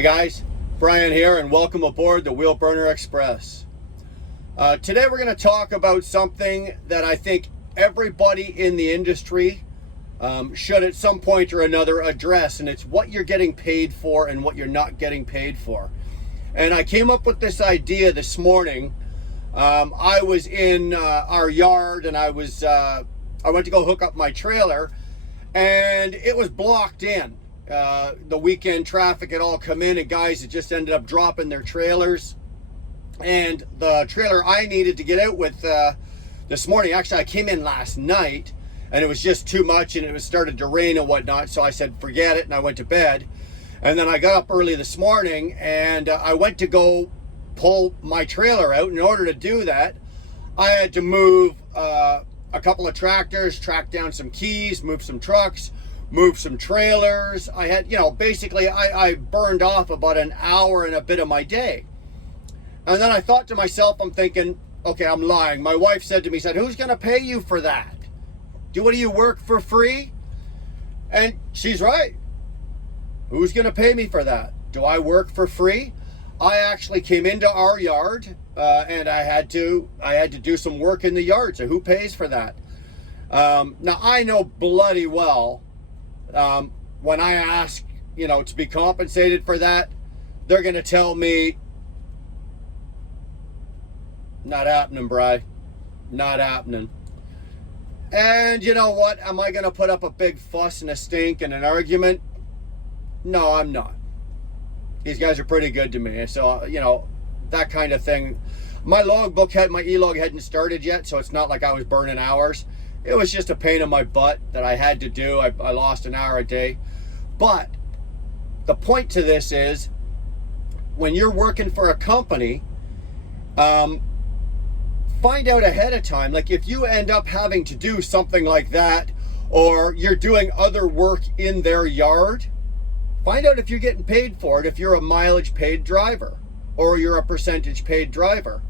Hey guys, Brian here and welcome aboard the Wheel Burner Express. Today we're going to talk about something that I think everybody in the industry should at some point or another address, and it's what you're getting paid for and what you're not getting paid for. And I came up with this idea this morning. I was in our yard and I went to go hook up my trailer and it was blocked in. The weekend traffic had all come in and guys had just ended up dropping their trailers, and the trailer I needed to get out with this morning, actually I came in last night and it was just too much and it was started to rain and whatnot, so I said forget it and I went to bed. And then I got up early this morning and I went to go pull my trailer out. In order to do that, I had to move a couple of tractors, track down some keys, move some trucks, move some trailers. I had, basically I burned off about an hour and a bit of my day. And then I thought to myself, I'm thinking, okay, I'm lying. My wife said to me, who's going to pay you for that? What do you work for free? And she's right. Who's going to pay me for that? Do I work for free? I actually came into our yard and I had to do some work in the yard. So who pays for that? Now I know bloody well, when I ask, to be compensated for that, they're going to tell me, not happening, Bri, not happening. And you know what? Am I going to put up a big fuss and a stink and an argument? No, I'm not. These guys are pretty good to me. So, that kind of thing. My e-log hadn't started yet, so it's not like I was burning hours. It was just a pain in my butt that I had to do. I lost an hour a day. But the point to this is, when you're working for a company, find out ahead of time. Like if you end up having to do something like that, or you're doing other work in their yard, find out if you're getting paid for it, if you're a mileage paid driver or you're a percentage paid driver.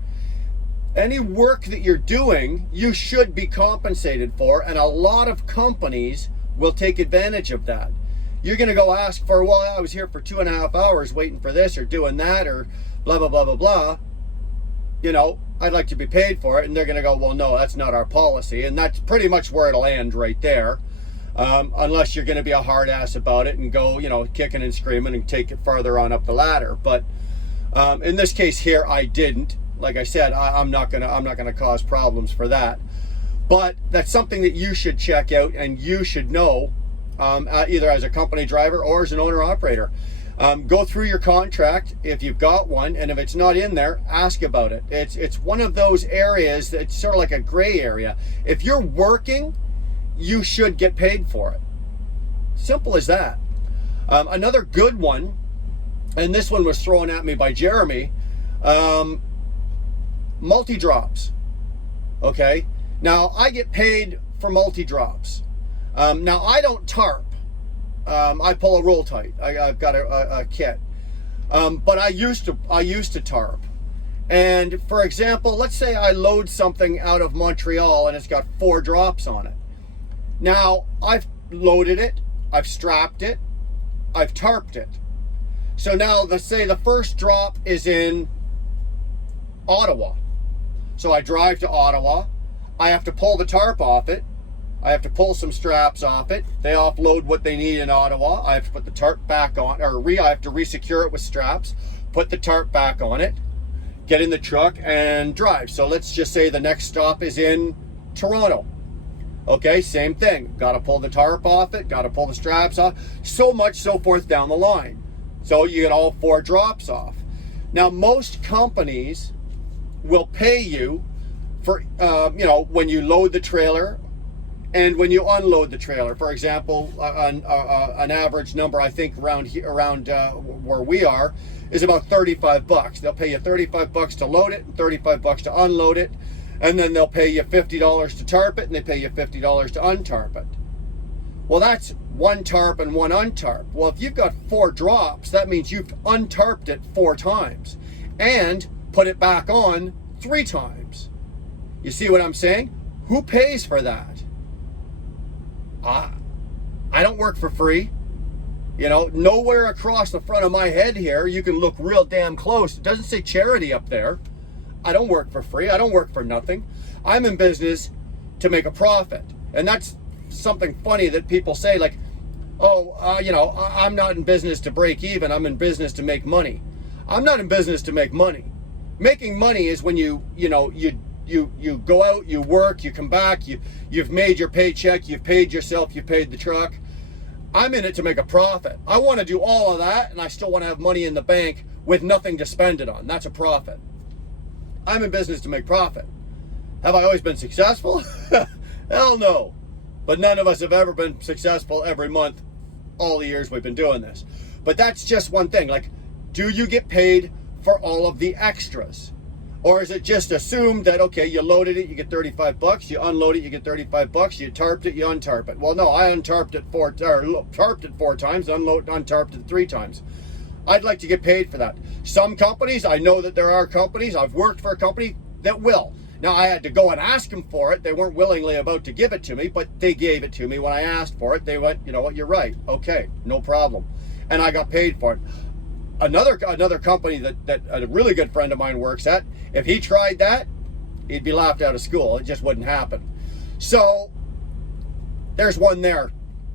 Any work that you're doing, you should be compensated for, and a lot of companies will take advantage of that. You're going to go ask for, well, I was here for 2.5 hours waiting for this or doing that or blah, blah, blah, blah, blah. I'd like to be paid for it. And they're going to go, well, no, that's not our policy. And that's pretty much where it'll end right there. Unless you're going to be a hard ass about it and go, kicking and screaming and take it farther on up the ladder. But in this case here, I didn't. Like I said, I'm not gonna cause problems for that. But that's something that you should check out and you should know, either as a company driver or as an owner operator. Go through your contract if you've got one, and if it's not in there, ask about it. It's one of those areas that's sort of like a gray area. If you're working, you should get paid for it. Simple as that. Another good one, and this one was thrown at me by Jeremy, multi-drops. Okay, now I get paid for multi-drops. Now I don't tarp. I pull a roll tight. I've got a kit, but I used to tarp. And for example, let's say I load something out of Montreal and it's got 4 drops on it. Now I've loaded it, I've strapped it, I've tarped it. So now let's say the first drop is in Ottawa. So I drive to Ottawa, I have to pull the tarp off it, I have to pull some straps off it, they offload what they need in Ottawa, I have to put the tarp back on, I have to re-secure it with straps, put the tarp back on it, get in the truck and drive. So let's just say the next stop is in Toronto. Okay, same thing, got to pull the tarp off it, got to pull the straps off, so much so forth down the line. So you get all 4 drops off. Now most companies will pay you for, when you load the trailer and when you unload the trailer. For example, an average number I think around where we are is about $35. They'll pay you $35 to load it and $35 to unload it, and then they'll pay you $50 to tarp it, and they pay you $50 to untarp it. Well, that's 1 tarp and 1 untarp. Well, if you've got 4 drops, that means you've untarped it 4 times and put it back on 3 times. You see what I'm saying? Who pays for that? I don't work for free. You know, nowhere across the front of my head here, you can look real damn close. It doesn't say charity up there. I don't work for free. I don't work for nothing. I'm in business to make a profit. And that's something funny that people say, like, oh, you know, I'm not in business to break even. I'm in business to make money. I'm not in business to make money. Making money is when you go out, you work, you come back, you've made your paycheck, you've paid yourself, you paid the truck. I'm in it to make a profit. I want to do all of that, and I still want to have money in the bank with nothing to spend it on. That's a profit. I'm in business to make profit. Have I always been successful? Hell no. But none of us have ever been successful every month all the years we've been doing this. But that's just one thing. Like, do you get paid for all of the extras? Or is it just assumed that, okay, you loaded it, you get 35 bucks, you unload it, you get 35 bucks, you tarped it, you untarp it. Well, no, I tarped it 4 times, untarped it 3 times. I'd like to get paid for that. Some companies, I know that there are companies, I've worked for a company that will. Now, I had to go and ask them for it. They weren't willingly about to give it to me, but they gave it to me when I asked for it. They went, you know what, you're right. Okay, no problem. And I got paid for it. Another company that a really good friend of mine works at, if he tried that, he'd be laughed out of school. It just wouldn't happen. So there's one there.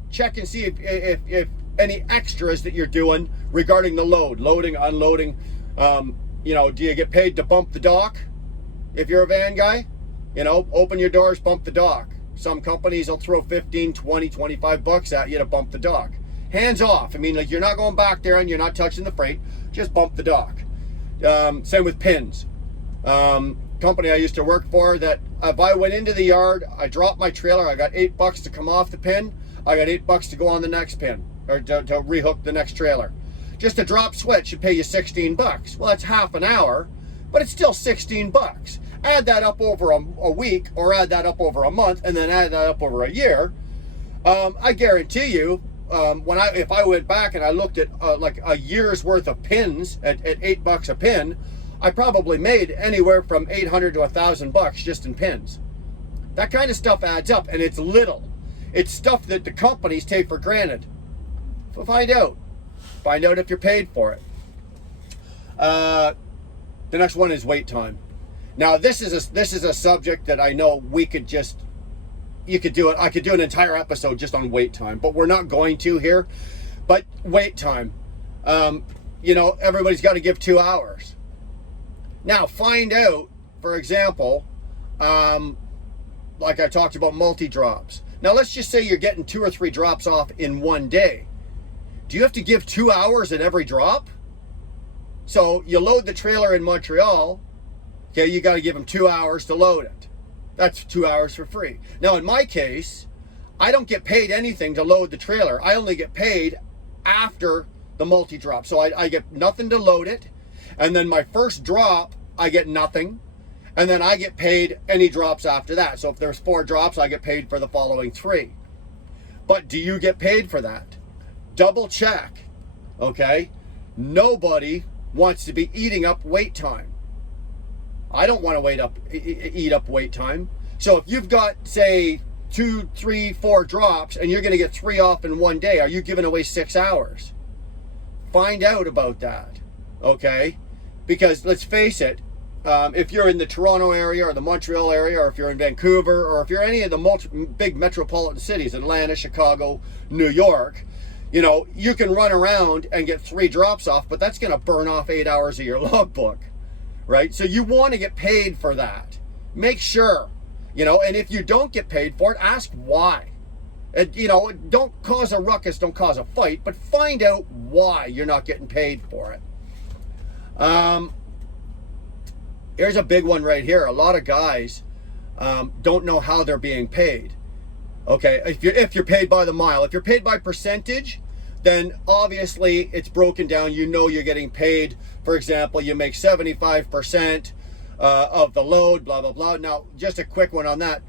Check and see if any extras that you're doing regarding the loading, unloading. You know, do you get paid to bump the dock? If you're a van guy, you know, open your doors, bump the dock. Some companies will throw 15, 20, 25 bucks at you to bump the dock. Hands off. I mean, like, you're not going back there and you're not touching the freight. Just bump the dock. Same with pins. Company I used to work for, that if I went into the yard, I dropped my trailer, I got $8 to come off the pin, I got $8 to go on the next pin, or to rehook the next trailer. Just a drop switch should pay you 16 bucks. Well, that's half an hour, but it's still 16 bucks. Add that up over a week, or add that up over a month, and then add that up over a year. I guarantee you, if I went back and I looked at like a year's worth of pins at $8 a pin, I probably made anywhere from 800 to 1,000 bucks just in pins. That kind of stuff adds up, and it's little. It's stuff that the companies take for granted. So find out if you're paid for it. The next one is wait time. Now this is a subject that I know you could do it. I could do an entire episode just on wait time, but we're not going to here. But wait time, you know, everybody's got to give 2 hours. Now find out, for example, like I talked about multi-drops. Now let's just say you're getting 2 or 3 drops off in one day. Do you have to give 2 hours at every drop? So you load the trailer in Montreal, okay, you got to give them 2 hours to load it. That's 2 hours for free. Now, in my case, I don't get paid anything to load the trailer. I only get paid after the multi-drop. So I get nothing to load it. And then my first drop, I get nothing. And then I get paid any drops after that. So if there's 4 drops, I get paid for the following 3. But do you get paid for that? Double check, okay? Nobody wants to be eating up wait time. I don't want to eat up wait time. So if you've got, say, 2, 3, 4 drops and you're going to get 3 off in one day, are you giving away 6 hours? Find out about that, okay? Because let's face it, if you're in the Toronto area or the Montreal area, or if you're in Vancouver, or if you're any of the big metropolitan cities, Atlanta, Chicago, New York, you know, you can run around and get 3 drops off, but that's going to burn off 8 hours of your logbook. Right? So you want to get paid for that. Make sure, you know, and if you don't get paid for it, ask why. You know, don't cause a ruckus, don't cause a fight, but find out why you're not getting paid for it. Here's a big one right here. A lot of guys don't know how they're being paid. Okay, if you're paid by the mile, if you're paid by percentage, then obviously it's broken down. You know you're getting paid. For example, you make 75% of the load, blah, blah, blah. Now, just a quick one on that.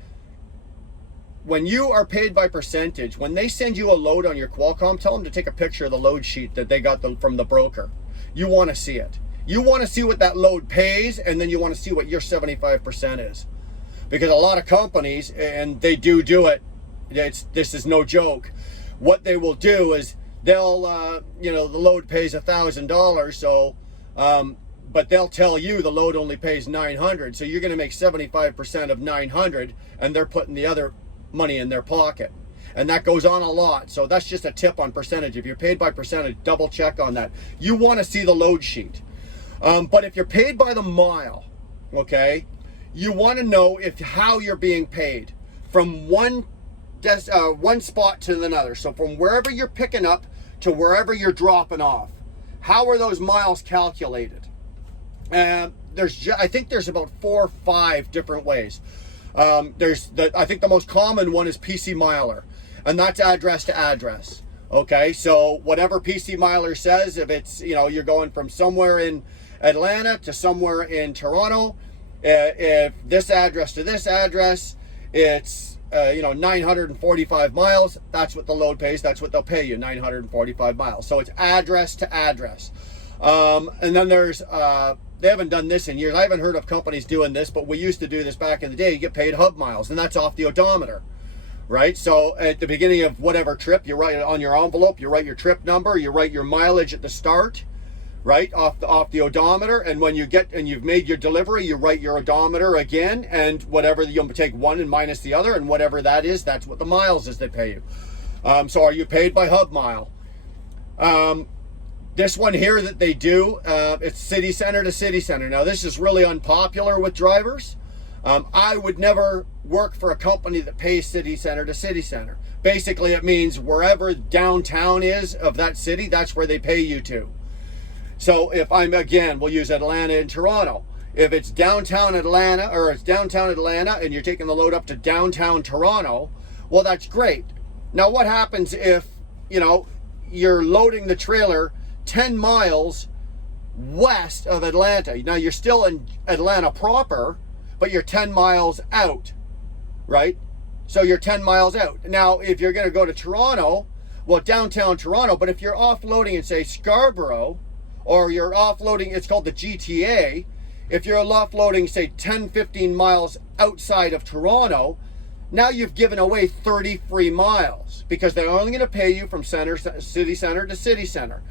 When you are paid by percentage, when they send you a load on your Qualcomm, tell them to take a picture of the load sheet that they got from the broker. You want to see it. You want to see what that load pays, and then you want to see what your 75% is. Because a lot of companies, and they do it, this is no joke, what they will do is they'll, you know, the load pays $1,000, so, but they'll tell you the load only pays 900, so you're going to make 75% of 900, and they're putting the other money in their pocket. And that goes on a lot. So that's just a tip on percentage. If you're paid by percentage, double check on that. You want to see the load sheet. But if you're paid by the mile, okay, you want to know how you're being paid from one spot to another. So from wherever you're picking up to wherever you're dropping off. How are those miles calculated? I think there's about 4 or 5 different ways. I think the most common one is PC Miler, and that's address to address. Okay, so whatever PC Miler says, if it's, you know, you're going from somewhere in Atlanta to somewhere in Toronto, if this address to this address, it's, you know, 945 miles, that's what the load pays, that's what they'll pay you, 945 miles. So it's address to address. And then there's, they haven't done this in years. I haven't heard of companies doing this, but we used to do this back in the day. You get paid hub miles, and that's off the odometer, right? So at the beginning of whatever trip, you write it on your envelope, you write your trip number, you write your mileage at the start, right, off the odometer, and when you get, and you've made your delivery, you write your odometer again, and whatever, you'll take one and minus the other, and whatever that is, that's what the miles is they pay you. So are you paid by hub mile? This one here that they do, it's city center to city center. Now this is really unpopular with drivers. I would never work for a company that pays city center to city center. Basically it means wherever downtown is of that city, that's where they pay you to. So if we'll use Atlanta and Toronto. If it's downtown Atlanta, or it's downtown Atlanta and you're taking the load up to downtown Toronto, well, that's great. Now what happens if, you know, you're loading the trailer 10 miles west of Atlanta? Now you're still in Atlanta proper, but you're 10 miles out, right? So you're 10 miles out. Now, if you're going to go to Toronto, well, downtown Toronto, but if you're offloading in, say, Scarborough, or you're offloading, it's called the GTA, if you're offloading, say, 10, 15 miles outside of Toronto, now you've given away 30 free miles, because they're only going to pay you from city center to city center.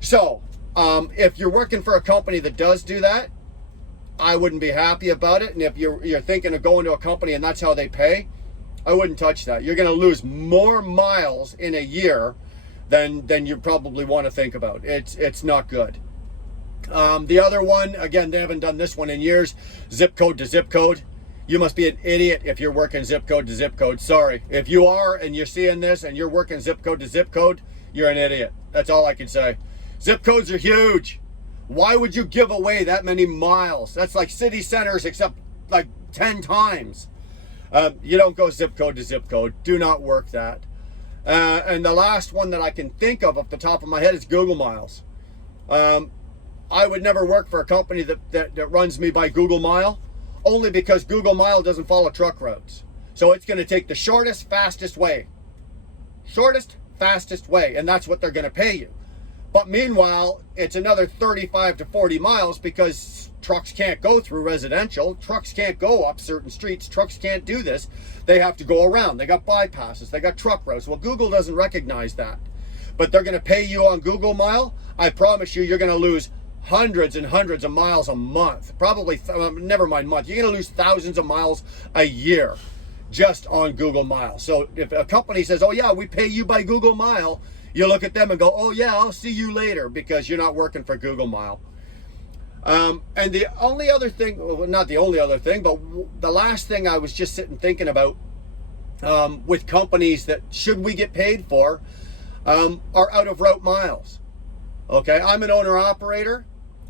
So, if you're working for a company that does do that, I wouldn't be happy about it. And if you're thinking of going to a company and that's how they pay, I wouldn't touch that. You're going to lose more miles in a year than you probably want to think about. It's not good. The other one, again, they haven't done this one in years, zip code to zip code. You must be an idiot if you're working zip code to zip code. Sorry. If you are and you're seeing this and you're working zip code to zip code, you're an idiot. That's all I can say. Zip codes are huge. Why would you give away that many miles? That's like city centers except like 10 times. You don't go zip code to zip code. Do not work that. And the last one that I can think of off the top of my head is Google Miles. I would never work for a company that runs me by Google Mile, only because Google Mile doesn't follow truck routes. So it's going to take the shortest, fastest way. Shortest, fastest way. And that's what they're going to pay you. But meanwhile, it's another 35 to 40 miles because trucks can't go through residential. Trucks can't go up certain streets. Trucks can't do this. They have to go around. They got bypasses. They got truck routes. Well, Google doesn't recognize that. But they're going to pay you on Google Mile. I promise you, you're going to lose hundreds and hundreds of miles a month. Probably, never mind month. You're going to lose thousands of miles a year just on Google Mile. So if a company says, oh yeah, we pay you by Google Mile, you look at them and go, oh yeah, I'll see you later, because you're not working for Google Mile. And the only other thing, well, not the only other thing, but the last thing I was just sitting thinking about with companies that should we get paid for are out of route miles. Okay, I'm an owner operator,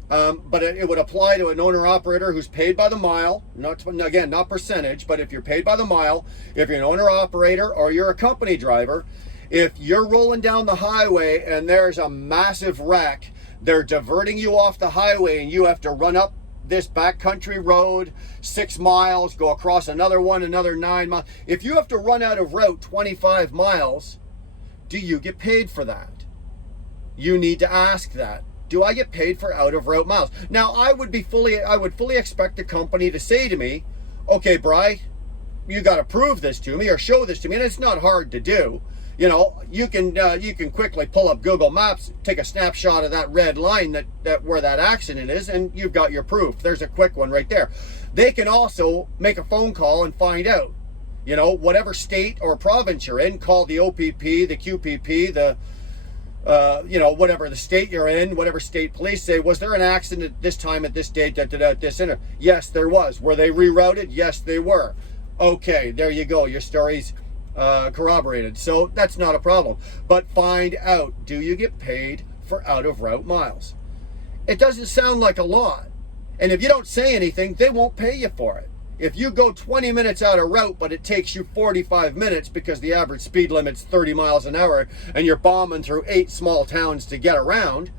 but it would apply to an owner operator who's paid by the mile, not percentage, but if you're paid by the mile, if you're an owner operator or you're a company driver, if you're rolling down the highway and there's a massive wreck, they're diverting you off the highway and you have to run up this backcountry road 6 miles, go across another one, another 9 miles. If you have to run out of route 25 miles, do you get paid for that? You need to ask that. Do I get paid for out of route miles? Now, I would fully expect the company to say to me, okay, Bry, you got to prove this to me or show this to me. And it's not hard to do. You know, you can quickly pull up Google Maps, take a snapshot of that red line that where that accident is, and you've got your proof. There's a quick one right there. They can also make a phone call and find out, you know, whatever state or province you're in, call the OPP, the QPP, the you know, whatever the state you're in, whatever state police say, was there an accident at this time, at this date, at this inter? Yes, there was. Were they rerouted? Yes, they were. Okay, there you go. Your story's corroborated. So that's not a problem. But find out, do you get paid for out of route miles? It doesn't sound like a lot. And if you don't say anything, they won't pay you for it. If you go 20 minutes out of route, but it takes you 45 minutes because the average speed limit's 30 miles an hour and you're bombing through 8 small towns to get around,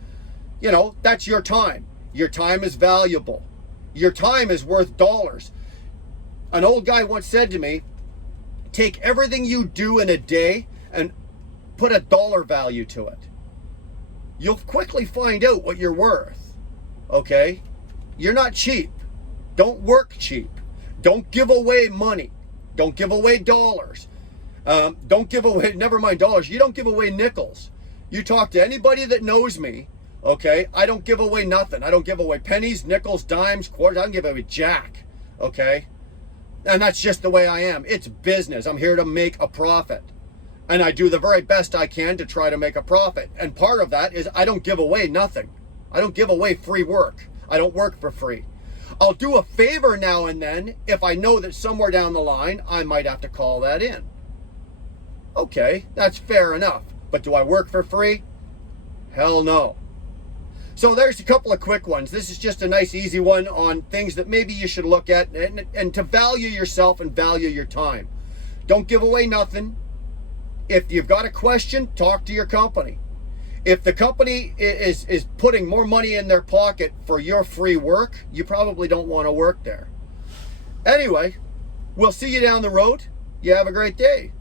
you know, that's your time. Your time is valuable. Your time is worth dollars. An old guy once said to me, take everything you do in a day and put a dollar value to it. You'll quickly find out what you're worth, okay? You're not cheap. Don't work cheap. Don't give away money. Don't give away dollars. Don't give away, never mind dollars, you don't give away nickels. You talk to anybody that knows me, okay? I don't give away nothing. I don't give away pennies, nickels, dimes, quarters. I don't give away jack, okay? And that's just the way I am. It's business. I'm here to make a profit. And I do the very best I can to try to make a profit. And part of that is I don't give away nothing. I don't give away free work. I don't work for free. I'll do a favor now and then if I know that somewhere down the line I might have to call that in. Okay, that's fair enough. But do I work for free? Hell no. So there's a couple of quick ones. This is just a nice easy one on things that maybe you should look at and to value yourself and value your time. Don't give away nothing. If you've got a question, talk to your company. If the company is putting more money in their pocket for your free work, you probably don't want to work there. Anyway, we'll see you down the road. You have a great day.